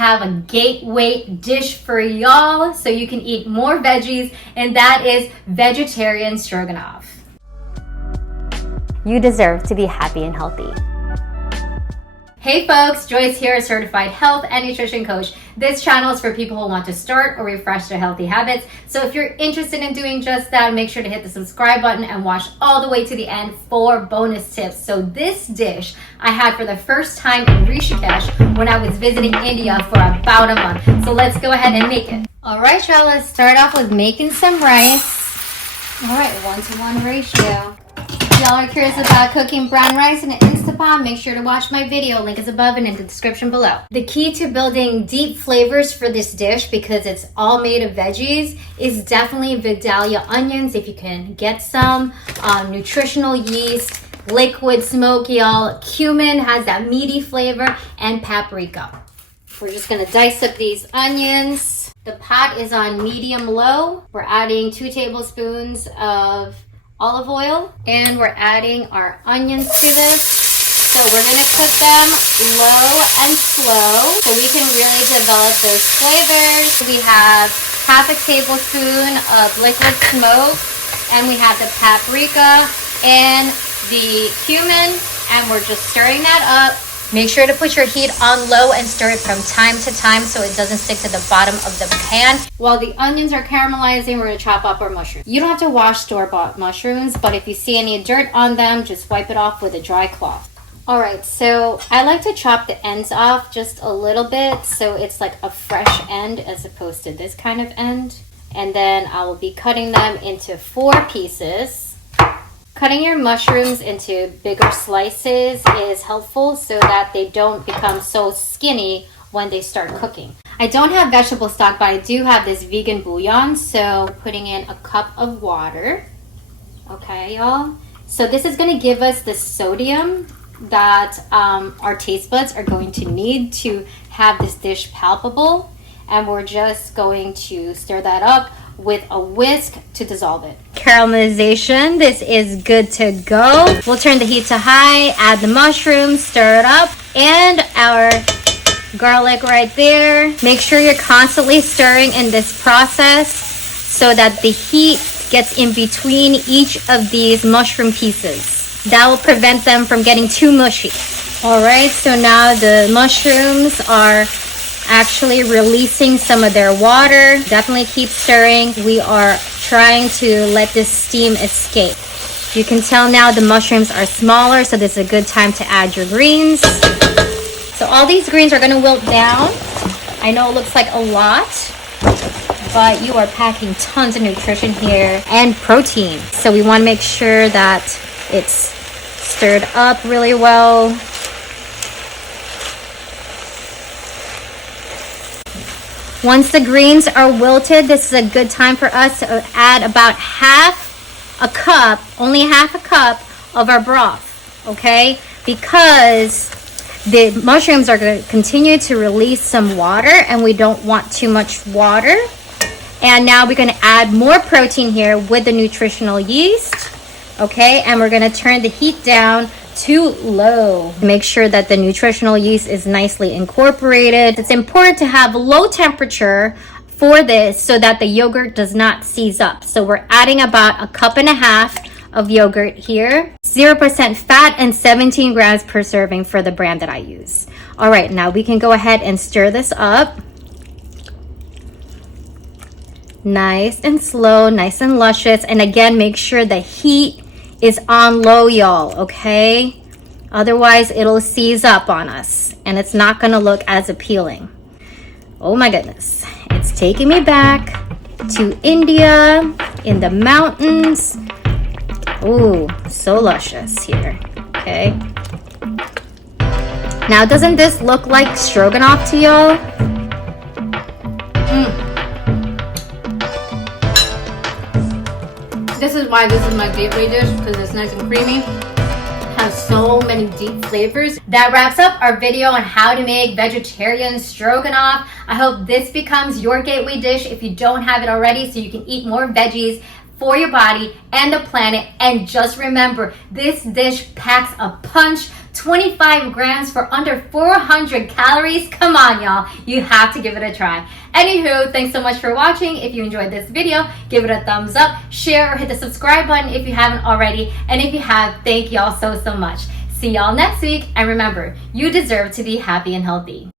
have a gateway dish for y'all so you can eat more veggies, and that is Vegetarian Stroganoff. You deserve to be happy and healthy. Hey folks, Joyce here, a certified health and nutrition coach. This channel is for people who want to start or refresh their healthy habits. So if you're interested in doing just that, make sure to hit the subscribe button and watch all the way to the end for bonus tips. So this dish I had for the first time in Rishikesh when I was visiting India for about a month. So let's go ahead and make it. All right, y'all, let's start off with making some rice. All right, 1-to-1 ratio. Y'all are curious about cooking brown rice in an Instapot? Make sure to watch my video. Link is above and in the description below. The key to building deep flavors for this dish, because it's all made of veggies, is definitely vidalia onions. If you can get some, nutritional yeast, liquid smoke, y'all. Cumin has that meaty flavor, and paprika. We're just gonna dice up these onions. The pot is on medium-low. We're adding 2 tablespoons of olive oil, and we're adding our onions to this. So we're gonna cook them low and slow so we can really develop those flavors. We have half a tablespoon of liquid smoke, and we have the paprika and the cumin, and we're just stirring that up. Make sure to put your heat on low and stir it from time to time so it doesn't stick to the bottom of the pan. While the onions are caramelizing, we're gonna chop up our mushrooms. You don't have to wash store-bought mushrooms, but if you see any dirt on them, just wipe it off with a dry cloth. All right, so I like to chop the ends off just a little bit so it's like a fresh end as opposed to this kind of end. And then I will be cutting them into 4 pieces. Cutting your mushrooms into bigger slices is helpful so that they don't become so skinny when they start cooking. I don't have vegetable stock, but I do have this vegan bouillon, so putting in a cup of water. Okay, y'all. So this is going to give us the sodium that our taste buds are going to need to have this dish palpable, and we're just going to stir that up with a whisk to dissolve it. Caramelization, this is good to go. We'll turn the heat to high, add the mushrooms, stir it up, and our garlic right there. Make sure you're constantly stirring in this process so that the heat gets in between each of these mushroom pieces. That will prevent them from getting too mushy. All right, so now the mushrooms are actually releasing some of their water. Definitely keep stirring. We are trying to let this steam escape. You can tell now the mushrooms are smaller, so this is a good time to add your greens. So all these greens are going to wilt down. I know it looks like a lot, but you are packing tons of nutrition here and protein. So we want to make sure that it's stirred up really well. Once the greens are wilted, this is a good time for us to add about only half a cup of our broth, okay? Because the mushrooms are going to continue to release some water, and we don't want too much water. And now we're going to add more protein here with the nutritional yeast, okay? And we're going to turn the heat down to low. Make sure that the nutritional yeast is nicely incorporated. It's important to have low temperature for this so that the yogurt does not seize up. So we're adding about 1.5 cups of yogurt here. 0% fat and 17 grams per serving for the brand that I use. All right, now we can go ahead and stir this up. Nice and slow, nice and luscious. And again, make sure the heat is on low, y'all, okay? Otherwise, it'll seize up on us, and it's not gonna look as appealing. Oh my goodness. It's taking me back to India in the mountains. Ooh, so luscious here, okay? Now, doesn't this look like stroganoff to y'all? This is why this is my gateway dish, because it's nice and creamy. Has so many deep flavors. That wraps up our video on how to make vegetarian stroganoff. I hope this becomes your gateway dish if you don't have it already, so you can eat more veggies for your body and the planet. And just remember, this dish packs a punch. 25 grams for under 400 calories. Come on, y'all. You have to give it a try. Anywho, thanks so much for watching. If you enjoyed this video, give it a thumbs up, share, or hit the subscribe button if you haven't already. And if you have, thank y'all so much. See y'all next week. And remember, you deserve to be happy and healthy.